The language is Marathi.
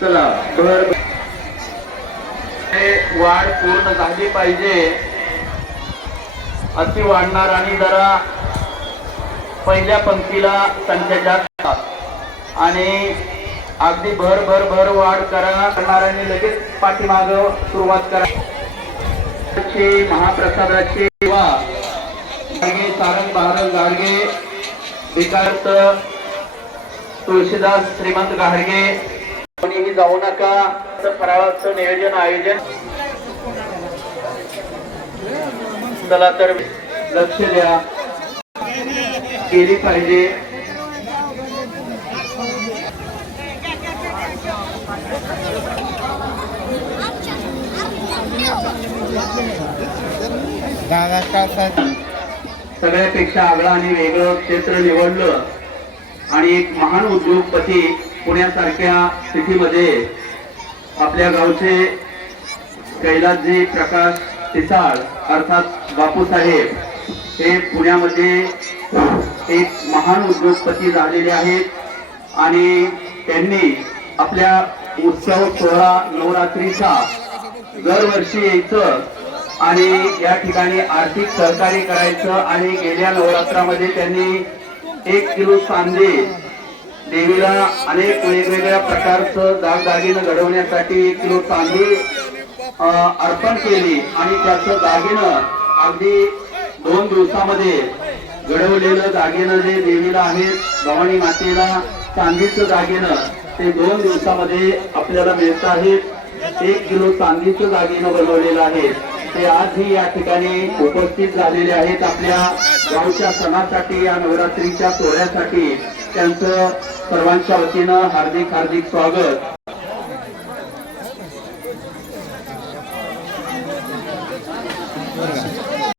चला बर वाढ पूर्ण झाली पाहिजे. अति वाढणार आणि जरा पहिल्या पंक्तीला संख्या जास्त आणि अगदी भर भर भर वाढ करा. करणाऱ्यांनी लगेच पाठीमाग सुरुवात करा. महाप्रसादाची वा सारंग बहारंग गाडगे विकार्थ तुळशीदास श्रीमंत गाडगे कोणीही जाऊ नका. तर फराळाचं नियोजन आयोजन. चला तर लक्ष द्या. केली पाहिजे. सगळ्यापेक्षा आगळं आणि वेगळं क्षेत्र निवडलं आणि एक महान उद्योगपती पुण्यासारख्या सिटीमध्ये आपल्या गावचे कैलासजी प्रकाश पिसाळ अर्थात बापूसाहेब हे पुण्यामध्ये एक महान उद्योगपती झालेले आहेत आणि त्यांनी आपल्या उत्सव सोहळा नवरात्रीचा दरवर्षी यायचं आणि या ठिकाणी आर्थिक सहकार्य करायचं आणि गेल्या नवरात्रामध्ये त्यांनी एक किलो कांदे देवीला अनेक वेगवेगळ्या प्रकारचं दागदागिनं घडवण्यासाठी एक किलो चांदी अर्पण केली आणि त्याचं दागिनं अगदी दोन दिवसामध्ये घडवलेलं दागिनं जे देवीला आहे भवानी मातेला चांदीचं दागिनं ते दोन दिवसामध्ये आपल्याला मिळत आहेत. एक किलो चांदीचं दागिनं बनवलेलं आहे. ते आजही या ठिकाणी उपस्थित झालेले आहेत आपल्या गावच्या सणासाठी या नवरात्रीच्या सोहळ्यासाठी. त्यांचं सर्वांच्या वतीनं हार्दिक हार्दिक स्वागत.